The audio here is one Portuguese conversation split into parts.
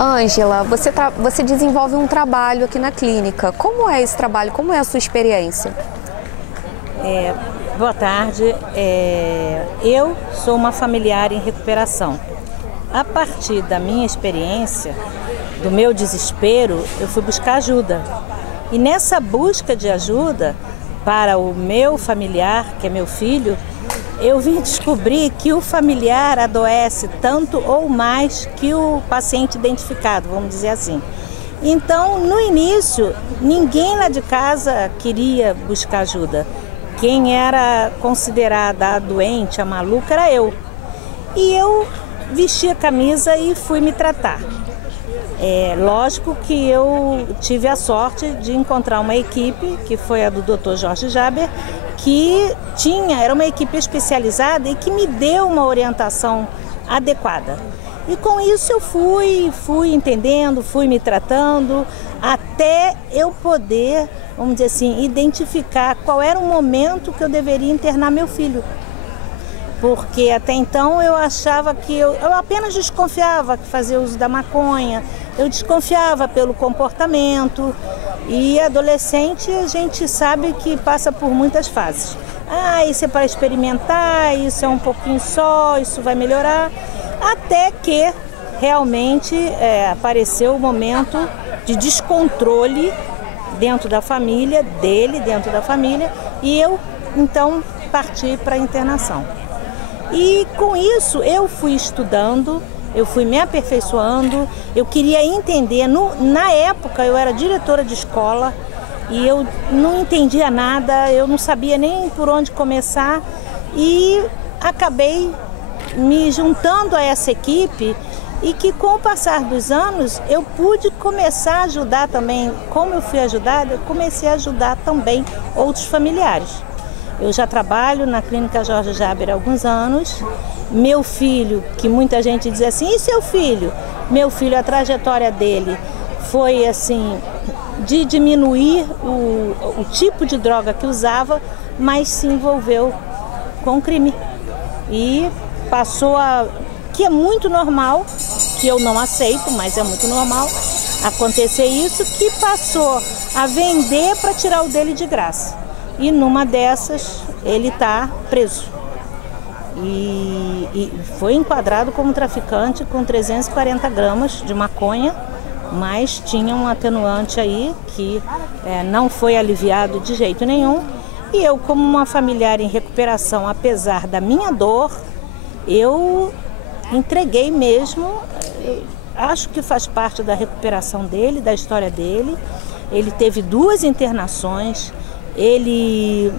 Ângela, você desenvolve um trabalho aqui na clínica. Como é esse trabalho? Como é a sua experiência? Boa tarde. Eu sou uma familiar em recuperação. A partir da minha experiência, do meu desespero, eu fui buscar ajuda. E nessa busca de ajuda para o meu familiar, que é meu filho, eu vim descobrir que o familiar adoece tanto ou mais que o paciente identificado, vamos dizer assim. Então, no início, ninguém lá de casa queria buscar ajuda. Quem era considerada a doente, a maluca, era eu. E eu vesti a camisa e fui me tratar. Lógico que eu tive a sorte de encontrar uma equipe, que foi a do Dr. Jorge Jaber, que era uma equipe especializada e que me deu uma orientação adequada. E com isso eu fui entendendo, fui me tratando, até eu poder, vamos dizer assim, identificar qual era o momento que eu deveria internar meu filho. Porque até então eu achava que eu apenas desconfiava que fazia uso da maconha, eu desconfiava pelo comportamento. E adolescente a gente sabe que passa por muitas fases. Isso é para experimentar, isso é um pouquinho só, isso vai melhorar. Até que realmente apareceu o momento de descontrole dentro da família, dentro da família, e eu então parti para a internação. E com isso eu fui estudando, eu fui me aperfeiçoando, eu queria entender. Na época eu era diretora de escola e eu não entendia nada, eu não sabia nem por onde começar e acabei me juntando a essa equipe e que com o passar dos anos eu pude começar a ajudar também. Como eu fui ajudada, eu comecei a ajudar também outros familiares. Eu já trabalho na Clínica Jorge Jaber há alguns anos. Meu filho, que muita gente diz assim, e seu filho? Meu filho, a trajetória dele foi assim, de diminuir o tipo de droga que usava, mas se envolveu com crime. E passou que é muito normal, que eu não aceito, mas é muito normal acontecer isso, que passou a vender para tirar o dele de graça. E numa dessas ele está preso. E foi enquadrado como traficante com 340 gramas de maconha, mas tinha um atenuante aí que não foi aliviado de jeito nenhum. E eu, como uma familiar em recuperação, apesar da minha dor, eu entreguei mesmo. Acho que faz parte da recuperação dele, da história dele. Ele teve 2 internações, ele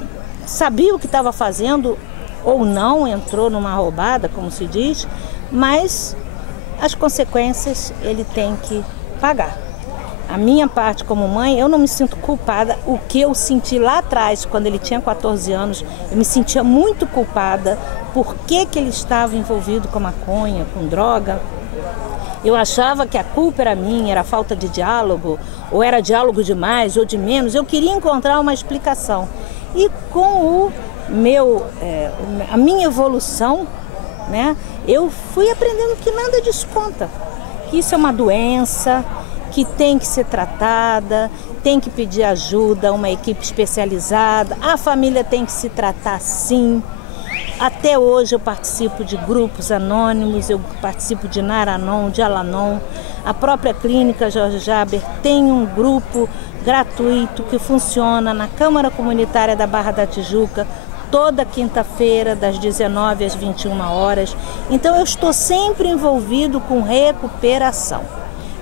sabia o que estava fazendo ou não, entrou numa roubada, como se diz, mas as consequências ele tem que pagar. A minha parte como mãe, eu não me sinto culpada. O que eu senti lá atrás, quando ele tinha 14 anos, eu me sentia muito culpada. Por que ele estava envolvido com maconha, com droga? Eu achava que a culpa era minha, era falta de diálogo, ou era diálogo de mais ou de menos. Eu queria encontrar uma explicação. E com a minha evolução, né, eu fui aprendendo que nada disso conta. Que isso é uma doença, que tem que ser tratada, tem que pedir ajuda, uma equipe especializada. A família tem que se tratar sim. Até hoje eu participo de grupos anônimos, eu participo de Naranon, de Alanon. A própria Clínica Jorge Jaber tem um grupo gratuito que funciona na Câmara Comunitária da Barra da Tijuca, toda quinta-feira, das 19 às 21 horas. Então eu estou sempre envolvido com recuperação.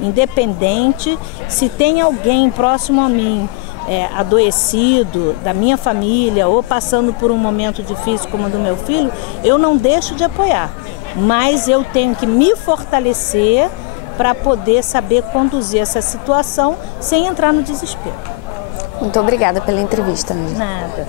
Independente se tem alguém próximo a mim, adoecido, da minha família, ou passando por um momento difícil como o do meu filho, eu não deixo de apoiar. Mas eu tenho que me fortalecer para poder saber conduzir essa situação sem entrar no desespero. Muito obrigada pela entrevista, Ângela. Nada.